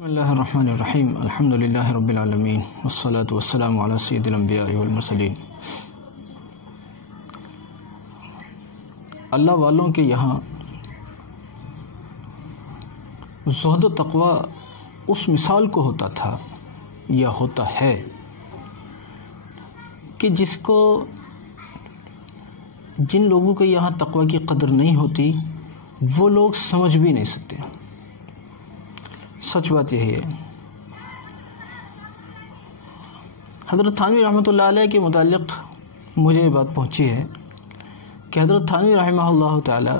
بسم اللہ الرحمن الرحیم الحمد للہ رب العالمین والصلاة والسلام علی سید الانبیاء والمرسلین۔ اللہ والوں کے یہاں زہد و تقوی اس مثال کو ہوتا تھا یا ہوتا ہے کہ جن لوگوں کے یہاں تقوی کی قدر نہیں ہوتی وہ لوگ سمجھ بھی نہیں سکتے۔ سچ بات یہی ہے۔ حضرت تھانوی رحمۃ اللہ علیہ کے متعلق مجھے یہ بات پہنچی ہے کہ حضرت تھانوی رحمہ اللہ تعالی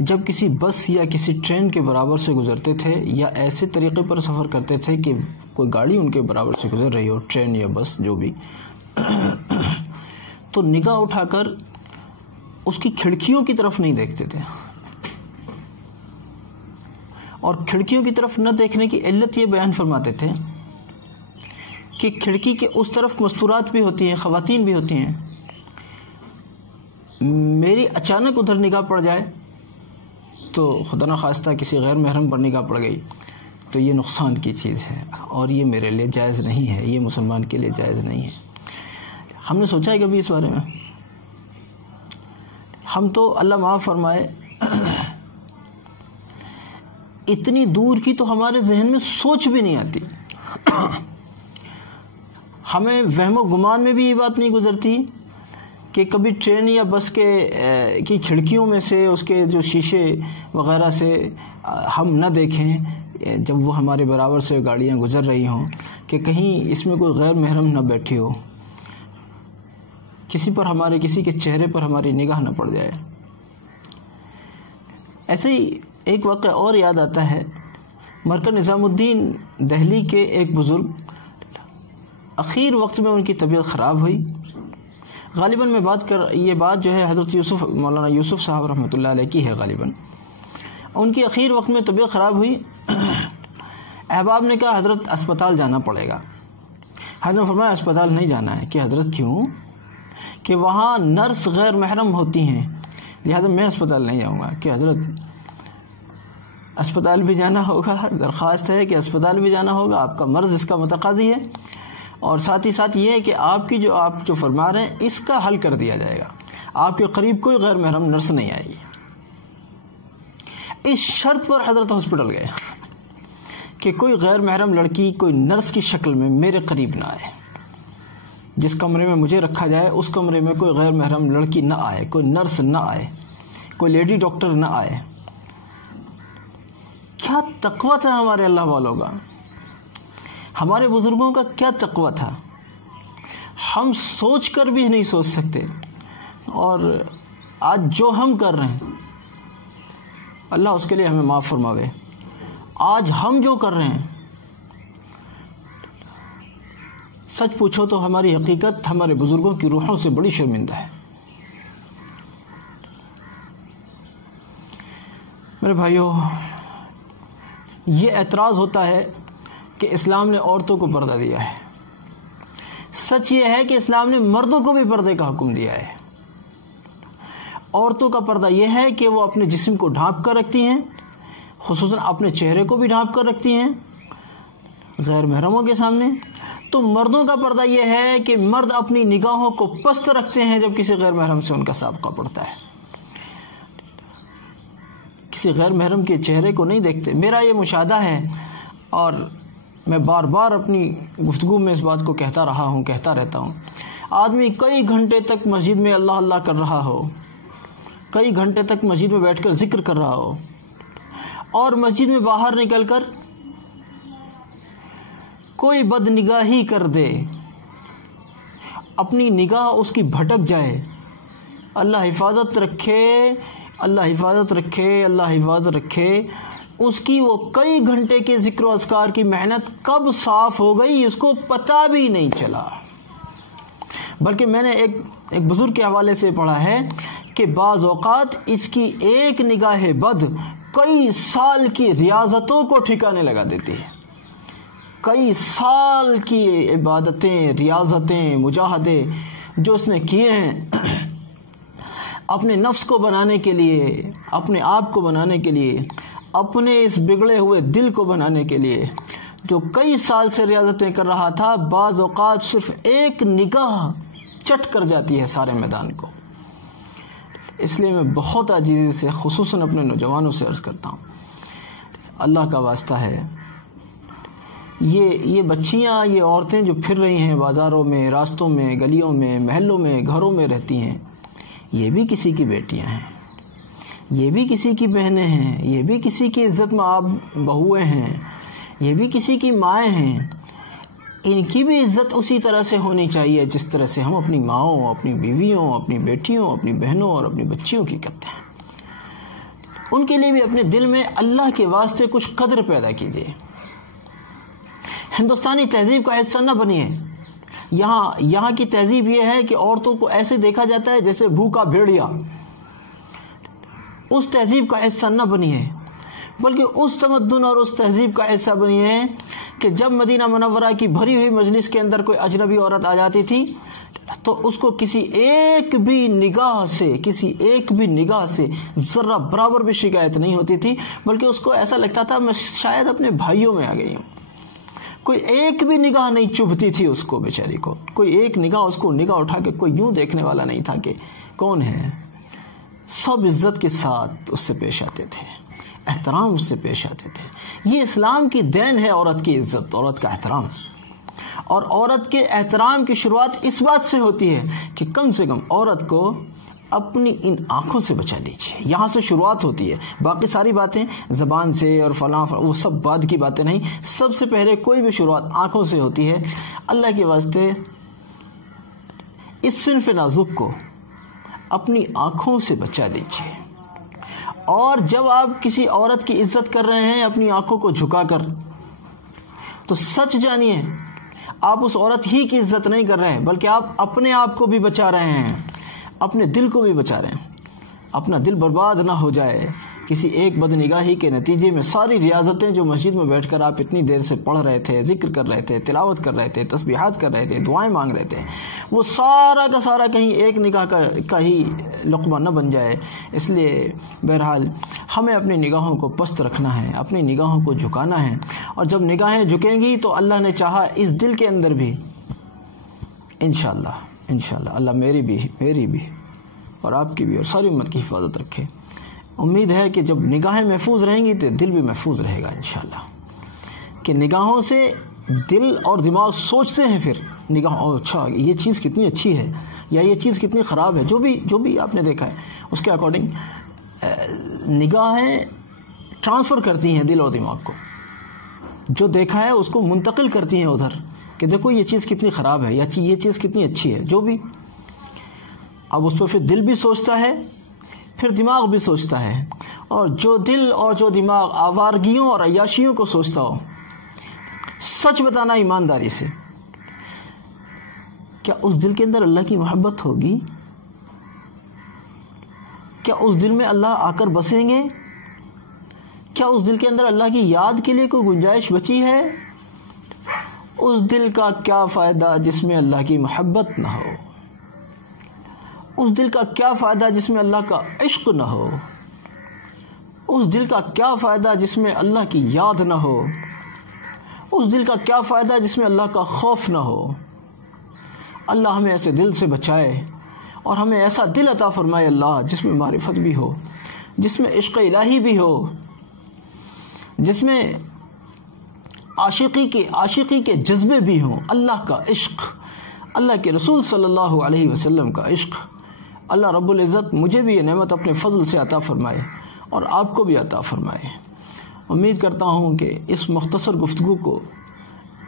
جب کسی بس یا کسی ٹرین کے برابر سے گزرتے تھے یا ایسے طریقے پر سفر کرتے تھے کہ کوئی گاڑی ان کے برابر سے گزر رہی ہو، ٹرین یا بس جو بھی، تو نگاہ اٹھا کر اس کی کھڑکیوں کی طرف نہیں دیکھتے تھے، اور کھڑکیوں کی طرف نہ دیکھنے کی علت یہ بیان فرماتے تھے کہ کھڑکی کے اس طرف مستورات بھی ہوتی ہیں، خواتین بھی ہوتی ہیں، میری اچانک ادھر نگاہ پڑ جائے تو خدا نخواستہ کسی غیر محرم پر نگاہ پڑ گئی تو یہ نقصان کی چیز ہے اور یہ میرے لیے جائز نہیں ہے، یہ مسلمان کے لیے جائز نہیں ہے۔ ہم نے سوچا ہے کبھی اس بارے میں؟ ہم تو اللہ معاف فرمائے اتنی دور کی تو ہمارے ذہن میں سوچ بھی نہیں آتی، ہمیں وہم و گمان میں بھی یہ بات نہیں گزرتی کہ کبھی ٹرین یا بس کی کھڑکیوں میں سے اس کے جو شیشے وغیرہ سے ہم نہ دیکھیں جب وہ ہمارے برابر سے گاڑیاں گزر رہی ہوں کہ کہیں اس میں کوئی غیر محرم نہ بیٹھی ہو، کسی کے چہرے پر ہماری نگاہ نہ پڑ جائے۔ ایسے ہی ایک واقعہ اور یاد آتا ہے، مرکز نظام الدین دہلی کے ایک بزرگ، اخیر وقت میں ان کی طبیعت خراب ہوئی، غالباً یہ بات جو ہے حضرت مولانا یوسف صاحب رحمۃ اللہ علیہ کی ہے، غالباً ان کی اخیر وقت میں طبیعت خراب ہوئی۔ احباب نے کہا حضرت اسپتال جانا پڑے گا۔ حضرت نے فرمایا اسپتال نہیں جانا ہے۔ کہ حضرت کیوں؟ کہ وہاں نرس غیر محرم ہوتی ہیں، لہذا میں اسپتال نہیں جاؤں گا۔ کہ حضرت اسپتال بھی جانا ہوگا، درخواست ہے کہ اسپتال بھی جانا ہوگا، آپ کا مرض اس کا متقاضی ہے، اور ساتھ ہی ساتھ یہ ہے کہ آپ جو فرما رہے ہیں اس کا حل کر دیا جائے گا، آپ کے قریب کوئی غیر محرم نرس نہیں آئے گی۔ اس شرط پر حضرت ہاسپٹل گئے کہ کوئی غیر محرم لڑکی کوئی نرس کی شکل میں میرے قریب نہ آئے، جس کمرے میں مجھے رکھا جائے اس کمرے میں کوئی غیر محرم لڑکی نہ آئے، کوئی نرس نہ آئے، کوئی لیڈی ڈاکٹر نہ آئے۔ کیا تقوی تھا ہمارے اللہ والوں کا، ہمارے بزرگوں کا کیا تقوی تھا، ہم سوچ کر بھی نہیں سوچ سکتے۔ اور آج جو ہم کر رہے ہیں اللہ اس کے لیے ہمیں معاف فرماوے، آج ہم جو کر رہے ہیں سچ پوچھو تو ہماری حقیقت ہمارے بزرگوں کی روحوں سے بڑی شرمندہ ہے۔ میرے بھائیو، یہ اعتراض ہوتا ہے کہ اسلام نے عورتوں کو پردہ دیا ہے۔ سچ یہ ہے کہ اسلام نے مردوں کو بھی پردے کا حکم دیا ہے۔ عورتوں کا پردہ یہ ہے کہ وہ اپنے جسم کو ڈھانپ کر رکھتی ہیں، خصوصاً اپنے چہرے کو بھی ڈھانپ کر رکھتی ہیں غیر محرموں کے سامنے۔ تو مردوں کا پردہ یہ ہے کہ مرد اپنی نگاہوں کو پست رکھتے ہیں جب کسی غیر محرم سے ان کا سابقہ پڑتا ہے، کسی غیر محرم کے چہرے کو نہیں دیکھتے۔ میرا یہ مشاہدہ ہے، اور میں بار بار اپنی گفتگو میں اس بات کو کہتا رہتا ہوں، آدمی کئی گھنٹے تک مسجد میں اللہ اللہ کر رہا ہو، کئی گھنٹے تک مسجد میں بیٹھ کر ذکر کر رہا ہو، اور مسجد میں باہر نکل کر کوئی بد نگاہی کر دے، اپنی نگاہ اس کی بھٹک جائے، اللہ حفاظت رکھے، اللہ حفاظت رکھے، اللہ حفاظت رکھے، اس کی وہ کئی گھنٹے کے ذکر و اذکار کی محنت کب صاف ہو گئی اس کو پتہ بھی نہیں چلا۔ بلکہ میں نے ایک بزرگ کے حوالے سے پڑھا ہے کہ بعض اوقات اس کی ایک نگاہ بد کئی سال کی ریاضتوں کو ٹھکانے لگا دیتی ہے، کئی سال کی عبادتیں، ریاضتیں، مجاہدے جو اس نے کیے ہیں اپنے نفس کو بنانے کے لیے، اپنے آپ کو بنانے کے لیے، اپنے اس بگڑے ہوئے دل کو بنانے کے لیے جو کئی سال سے ریاضتیں کر رہا تھا، بعض اوقات صرف ایک نگاہ چٹ کر جاتی ہے سارے میدان کو۔ اس لیے میں بہت عاجزی سے خصوصاً اپنے نوجوانوں سے عرض کرتا ہوں، اللہ کا واسطہ ہے، یہ بچیاں، یہ عورتیں جو پھر رہی ہیں بازاروں میں، راستوں میں، گلیوں میں، محلوں میں، گھروں میں رہتی ہیں، یہ بھی کسی کی بیٹیاں ہیں، یہ بھی کسی کی بہنیں ہیں، یہ بھی کسی کی عزت مآب بہویں ہیں، یہ بھی کسی کی مائیں ہیں۔ ان کی بھی عزت اسی طرح سے ہونی چاہیے جس طرح سے ہم اپنی ماؤں، اپنی بیویوں، اپنی بیٹیوں، اپنی بہنوں اور اپنی بچیوں کی کرتے ہیں۔ ان کے لیے بھی اپنے دل میں اللہ کے واسطے کچھ قدر پیدا کیجیے۔ ہندوستانی تہذیب کا حصہ نہ بنیے۔ یہاں کی تہذیب یہ ہے کہ عورتوں کو ایسے دیکھا جاتا ہے جیسے بھوکا بھیڑیا۔ اس تہذیب کا حصہ نہ بنیے، بلکہ اس تمدن اور اس تہذیب کا حصہ بنیے کہ جب مدینہ منورہ کی بھری ہوئی مجلس کے اندر کوئی اجنبی عورت آ جاتی تھی تو اس کو کسی ایک بھی نگاہ سے ذرہ برابر بھی شکایت نہیں ہوتی تھی، بلکہ اس کو ایسا لگتا تھا میں شاید اپنے بھائیوں میں آ گئی ہوں۔ کوئی ایک بھی نگاہ نہیں چبھتی تھی اس کو، بیچاری کو کوئی ایک نگاہ، اس کو نگاہ اٹھا کے کوئی یوں دیکھنے والا نہیں تھا کہ کون ہے۔ سب عزت کے ساتھ اس سے پیش آتے تھے، احترام اس سے پیش آتے تھے۔ یہ اسلام کی دین ہے، عورت کی عزت، عورت کا احترام۔ اور عورت کے احترام کی شروعات اس بات سے ہوتی ہے کہ کم سے کم عورت کو اپنی ان آنکھوں سے بچا لیجیے، یہاں سے شروعات ہوتی ہے۔ باقی ساری باتیں زبان سے اور فلاں وہ سب بعد کی باتیں نہیں، سب سے پہلے کوئی بھی شروعات آنکھوں سے ہوتی ہے۔ اللہ کے واسطے اس صنف نازک کو اپنی آنکھوں سے بچا لیجیے۔ اور جب آپ کسی عورت کی عزت کر رہے ہیں اپنی آنکھوں کو جھکا کر، تو سچ جانیے آپ اس عورت ہی کی عزت نہیں کر رہے ہیں، بلکہ آپ اپنے آپ کو بھی بچا رہے ہیں، اپنے دل کو بھی بچا رہے ہیں۔ اپنا دل برباد نہ ہو جائے کسی ایک بدنگاہی کے نتیجے میں۔ ساری ریاضتیں جو مسجد میں بیٹھ کر آپ اتنی دیر سے پڑھ رہے تھے، ذکر کر رہے تھے، تلاوت کر رہے تھے، تسبیحات کر رہے تھے، دعائیں مانگ رہے تھے، وہ سارا کا سارا کہیں ایک نگاہ کا ہی لقمہ نہ بن جائے۔ اس لیے بہرحال ہمیں اپنی نگاہوں کو پست رکھنا ہے، اپنی نگاہوں کو جھکانا ہے، اور جب نگاہیں جھکیں گی تو اللہ نے چاہا اس دل کے اندر بھی انشاءاللہ اللہ میری بھی اور آپ کی بھی اور ساری امت کی حفاظت رکھے۔ امید ہے کہ جب نگاہیں محفوظ رہیں گی تو دل بھی محفوظ رہے گا انشاءاللہ، کہ نگاہوں سے دل اور دماغ سوچتے ہیں، پھر نگاہ اچھا یہ چیز کتنی اچھی ہے یا یہ چیز کتنی خراب ہے، جو بھی آپ نے دیکھا ہے اس کے اکارڈنگ نگاہیں ٹرانسفر کرتی ہیں دل اور دماغ کو، جو دیکھا ہے اس کو منتقل کرتی ہیں ادھر کہ دیکھو یہ چیز کتنی خراب ہے یا یہ چیز کتنی اچھی ہے، جو بھی۔ اب اس پر پھر دل بھی سوچتا ہے، پھر دماغ بھی سوچتا ہے، اور جو دل اور جو دماغ آوارگیوں اور عیاشیوں کو سوچتا ہو، سچ بتانا ایمانداری سے، کیا اس دل کے اندر اللہ کی محبت ہوگی؟ کیا اس دل میں اللہ آ کر بسیں گے؟ کیا اس دل کے اندر اللہ کی یاد کے لیے کوئی گنجائش بچی ہے؟ اس دل کا کیا فائدہ جس میں اللہ کی محبت نہ ہو؟ اس دل کا کیا فائدہ جس میں اللہ کا عشق نہ ہو؟ اس دل کا کیا فائدہ جس میں اللہ کی یاد نہ ہو؟ اس دل کا کیا فائدہ جس میں اللہ کا خوف نہ ہو؟ اللہ ہمیں ایسے دل سے بچائے اور ہمیں ایسا دل عطا فرمائے اللہ، جس میں معرفت بھی ہو، جس میں عشق الہی بھی ہو، جس میں عاشقی کے جذبے بھی ہوں، اللہ کا عشق، اللہ کے رسول صلی اللہ علیہ وسلم کا عشق۔ اللہ رب العزت مجھے بھی یہ نعمت اپنے فضل سے عطا فرمائے اور آپ کو بھی عطا فرمائے۔ امید کرتا ہوں کہ اس مختصر گفتگو کو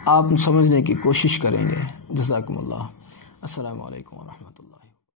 آپ سمجھنے کی کوشش کریں گے۔ جزاکم اللہ۔ السلام علیکم ورحمۃ اللہ۔